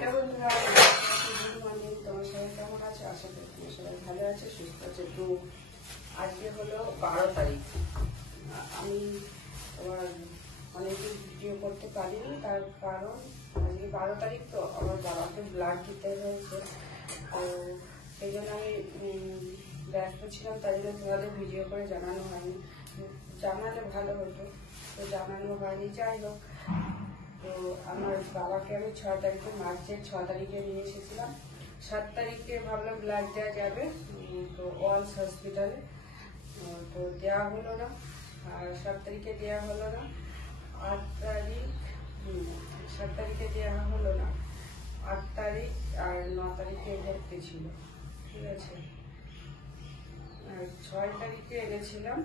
বন্ধুরা, good morning. তোমার সবাই কেমন আছে? আশা করি তোমার সবাই ভালো আছে, সুস্থ আছে। তো আজকে হলো 12 তারিখ। আমি তোমার অনেকদিন ভিডিও করতে পারিনি, তার কারণ আজকে 12 তারিখ তো আমার বাবাকে ব্লাড দিতে হয়েছে। তো সেই জন্য আমি ব্যস্ত ছিলাম, তাই জন্য তোমাদের ভিডিও করে জানানো হয়নি। জানালে ভালো হতো, তো জানানো হয়নি। যাই হোক, তো আমার বাবাকে আমি 6 তারিখে, মার্চের 6 তারিখে নিয়ে এসেছিলাম। 7 তারিখে ভাবলাম ব্লাড দেওয়া যাবে, তো ওয়ালস হসপিটালে। তো দেওয়া হলো না, আর 7 তারিখে দেওয়া হলো না। 8 তারিখ 7 তারিখে দেওয়া হলো না। 8 তারিখ আর 9 তারিখে ভর্তি ছিল, ঠিক আছে। 6 তারিখে এনেছিলাম,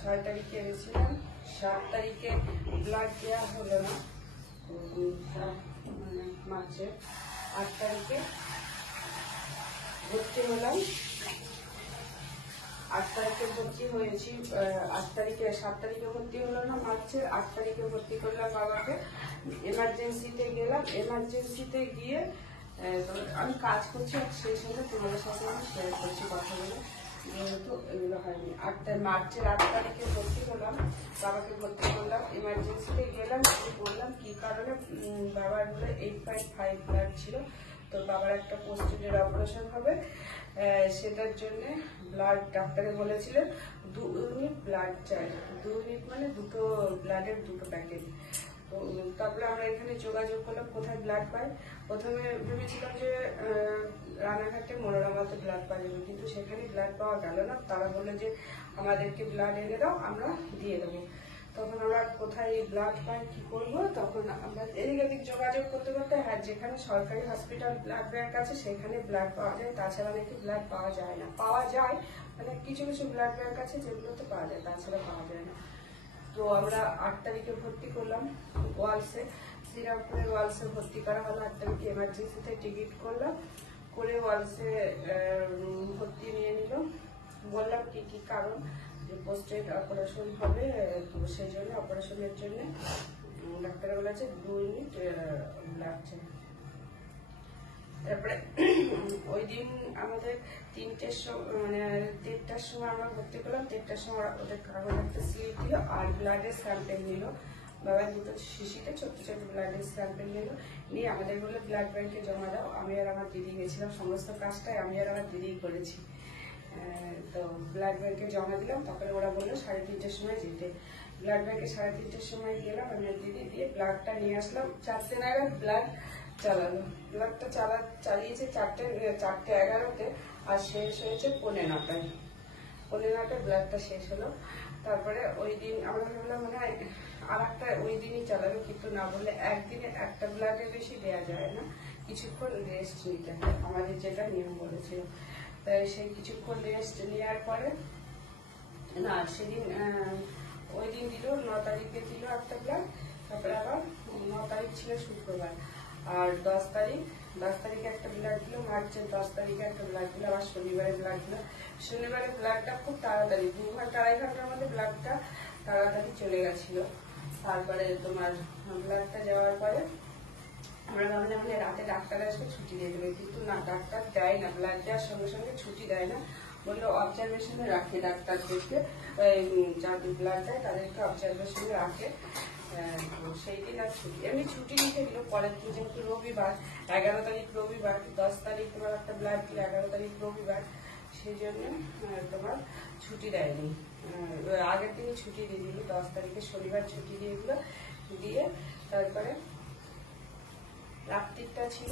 6 তারিখে এনেছিলাম। 7 তারিখে ব্লাড দেওয়া হলো না, মানে মার্চের 8 তারিখে ভর্তি হলাম। 8 তারিখে ভর্তি হয়েছি। 8 তারিখে 7 তারিখে ভর্তি হলো না মার্চের, 8 তারিখে ভর্তি করলাম বাবাকে। এমার্জেন্সিতে গেলাম। এমার্জেন্সিতে গিয়ে আমি কাজ করছি, আর সেই সঙ্গে তোমাদের সাথে আমি শেয়ার করছি কথাগুলো, যেহেতু এগুলো হয়নি। মার্চের 8 তারিখে ভর্তি করলাম, বাবাকে ভর্তি করলাম। এমার্জেন্সিতে গেলাম, বললাম কি কারণে। বাবার হলো 8.5 ব্লাড ছিল, তো বাবার একটা পোস্টেডের অপারেশন হবে, সেটার জন্য ব্লাড ডাক্তারে বলেছিলেন 2 ইউনিট ব্লাড চাই। 2 ইউনিট মানে দুটো ব্লাডের 2টো প্যাকেট। তো তারপরে আমরা এখানে যোগাযোগ করলাম কোথায় ব্লাড পাই। প্রথমে ভেবেছিলাম যে রানাঘাটে মনোরমাতে ব্লাড পাওয়া যাবে, কিন্তু সেখানে ব্লাড পাওয়া গেল না। তারা বললো যে আমাদেরকে ব্লাড এনে দাও, আমরা দিয়ে দেবো। তখন আমরা কোথায় ব্লাড পাই, কি করবো, তখন আমরা এদিক এদিক যোগাযোগ করতে করতে, হ্যাঁ, যেখানে সরকারি হসপিটাল ব্লাড ব্যাংক আছে সেখানে ব্লাড পাওয়া যায়, তাছাড়া নাকি ব্লাড পাওয়া যায় না। পাওয়া যায় মানে কিছু কিছু ব্লাড ব্যাংক আছে যেগুলোতে পাওয়া যায়, তাছাড়া পাওয়া যায় না। তো আমরা 8 তারিখে ভর্তি করলাম ওয়ালসে, শ্রীরামপুরের ওয়ালসে ভর্তি করা হলো। 8 তারিখে এমার্জেন্সিতে টিকিট করলাম, করে ওয়ালসে ভর্তি নিয়ে নিল। বললাম কি কি কারণ, যে পোস্টেড অপারেশন হবে, তো সেই জন্য অপারেশনের জন্য ডাক্তার বলেছে 2 ইউনিট ব্লাড চাই। তারপরে ওই দিন আমাদের 3টের সময়, মানে 1:30টার সময় আমরা ভর্তি করলাম। 1:30টার সময় ওদের কাগজ একটা স্লিপ দিল, আর ব্লাডের স্যাম্পেল নিল। বাবার দুটো শিশিতে ছোট্ট ছোট্ট ব্লাডের স্যাম্পেল নিল, নিয়ে আমাদের বলে ব্লাড ব্যাংকে জমা দাও। আমি আর আমার দিদি গেছিলাম, সমস্ত কাজটাই আমি আর আমার দিদি করেছি। তো ব্লাড ব্যাংকে জমা দিলাম। তারপরে ওরা বললো 3:30টার সময় যেতে। ব্লাড ব্যাংকে 3:30টার সময় গেলাম, আমি দিদি দিয়ে ব্লাডটা নিয়ে আসলাম। 4টে নাগাদ ব্লাড চালালো। ব্লাডটা চালিয়েছে 4:11-তে, আর শেষ হয়েছে 9:45-টায়। 9:45-টায় ব্লাডটা শেষ হলো। তারপরে ওই দিন আমরা ভাবলাম মনে হয় আর একটা ওই দিনই চালালো, কিন্তু না, বললে একদিনে একটা ব্লাডের বেশি দেওয়া যায় না, কিছুক্ষণ রেস্ট নিতে হয়, আমাদের যেটা নিয়ম বলেছিল। তাই সেই কিছুক্ষণ রেস্ট নেওয়ার পরে, না সেদিন ওই দিন দিল 9 তারিখে দিল একটা ব্লাড। তারপরে আবার 9 তারিখ ছিল শুক্রবার, আর 10 তারিখে একটা ব্লাড দিল। মার্চের 10 তারিখে একটা ব্লাড দিল, আবার শনিবারে ব্লাড দিল। শনিবারে ব্লাডটা খুব তাড়াতাড়ি, 2 ঘন্টা 2.5 ঘন্টার মধ্যে ব্লাডটা তাড়াতাড়ি চলে গেছিল। তারপরে তোমার ব্লাডটা যাওয়ার পরে আমরা ভাবলাম মানে রাতে ডাক্তার আসবে, ছুটি দিয়ে দেবে, কিন্তু না, ডাক্তার দেয় না, ব্লাড দেওয়ার সঙ্গে সঙ্গে ছুটি দেয় না। বললো অবজারভেশনে রাখে ডাক্তারদেরকে, যাদের ব্লাড দেয় তাদেরকে অবজারভেশনে রাখে। সেই দিন আর ছুটি, এমনি ছুটি লিখে দিল। পরের দিন যেহেতু রবিবার, 11 তারিখ রবিবার, 10 তারিখ তোমার একটা ব্লাড দিল, 11 তারিখ রবিবার, সেই জন্য তোমার ছুটি দেয়নি। আগের দিনই ছুটি দিয়ে দিল, 10 তারিখে শনিবার ছুটি দিয়ে দিল। দিয়ে তারপরে রাত্রিটা ছিল,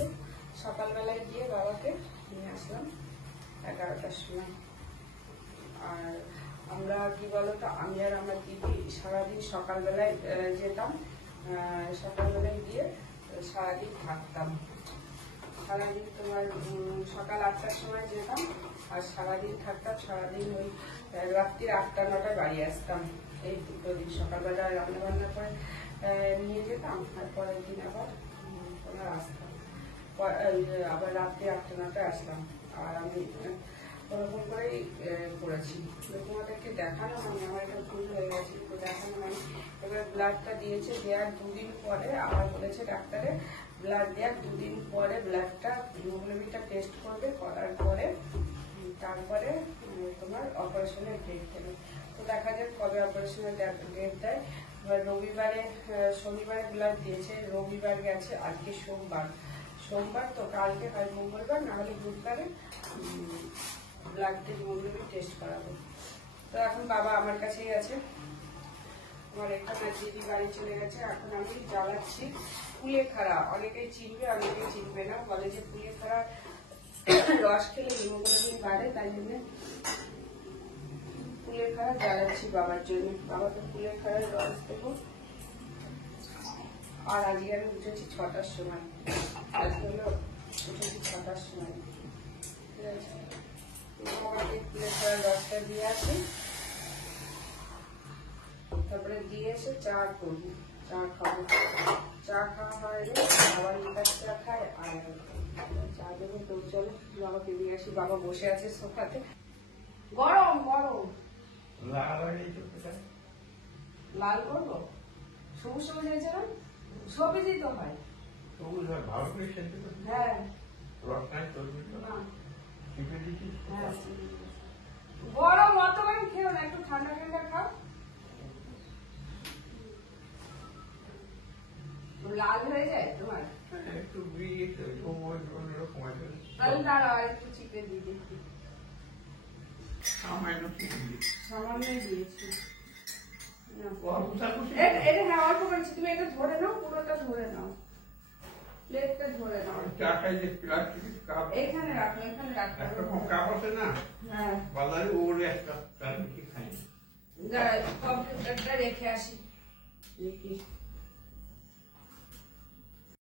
সকালবেলায় গিয়ে বাবাকে নিয়ে আসলাম 11টার সময়। আর আমরা কি বলতো, আমি আর আমার দিদি সারাদিন সকালবেলায় যেতাম, সকালবেলায় গিয়ে সারাদিন থাকতাম। সারাদিন তোমার সকাল 8টার সময় যেতাম, আর সারাদিন থাকতাম। সারাদিন ওই রাত্রির 8টা-9টায় বাড়ি আসতাম। এই 2 দিন সকালবেলা রান্না বান্না করে নিয়ে যেতাম, আর পরের দিন আবার আসতাম, আবার রাত্রি 8টা-9টায় আসলাম। আর আমি ওরকম করেই করেছি। তোমাদেরকে দেখানো মানে আমার একটা ভুল হয়ে গেছে, তো দেখানো মানে এবার ব্লাডটা দিয়েছে, দেওয়ার 2 দিন পরে আবার বলেছে ডাক্তারে ব্লাড দেওয়ার 2 দিন পরে ব্লাডটা হিমোগ্লোবিনটা টেস্ট করবে, করার পরে তারপরে তোমার অপারেশনের ডেট দেবে। তো দেখা যাক কবে অপারেশনের ডেট দেয়। এবার রবিবারে, শনিবারে ব্লাড দিয়েছে, রবিবার গেছে, আজকে সোমবার তো কালকে হয় মঙ্গলবার, না হলে বুধবারে ব্লাড হিমোগ্লোবিন টেস্ট করাবো। তো এখন বাবা আমার কাছেই আছে, আমার এখানে দিদি বাড়ি চলে গেছে। এখন আমি জ্বালাচ্ছি কুলেখাড়া, অনেকেই চিনবে অনেকেই চিনবে না, বলে যে কুলেখাড়া রস খেলে হিমোগ্লোবিন বাড়ে, তাই জন্য কুলেখাড়া জ্বালাচ্ছি বাবার জন্য। বাবাকে কুলেখাড়ার রস দেবো। আর আজকে আমি উঠেছি 6টার সময়, আজকে হলো উঠেছি 6টার সময়, ঠিক আছে। বাবাকে কুলেখাড়ার রসটা দিয়ে আসি, তারপরে দিয়ে এসে চা করবো, চা খাবো। চা খাওয়া হয়নি, বাবা লিকার চা খায়, আর চা দেবো। তো চলো বাবাকে দিয়ে আসি। বাবা বসে আছে সোফাতে, গরম গরম। লাল করবো, সবুজ সবুজ হয়েছে না, সবুজই তো হয়। হ্যাঁ গরম অত করে খেও না, একটু ঠান্ডা ঠান্ডা খাও। লাল হয়ে যায় তোমার, তাহলে দাঁড়াও একটু চিকেন দিয়ে দিচ্ছি, সামান্যই দিয়েছি। এটা হ্যাঁ অল্প করেছি, তুমি এটা ধরে নাও, পুরোটা ধরে নাও, প্লেটটা ধরে নাও। এখানে রাখো, এখানে রাখো। হ্যাঁ কম্পিউটারটা রেখে আসি, দেখি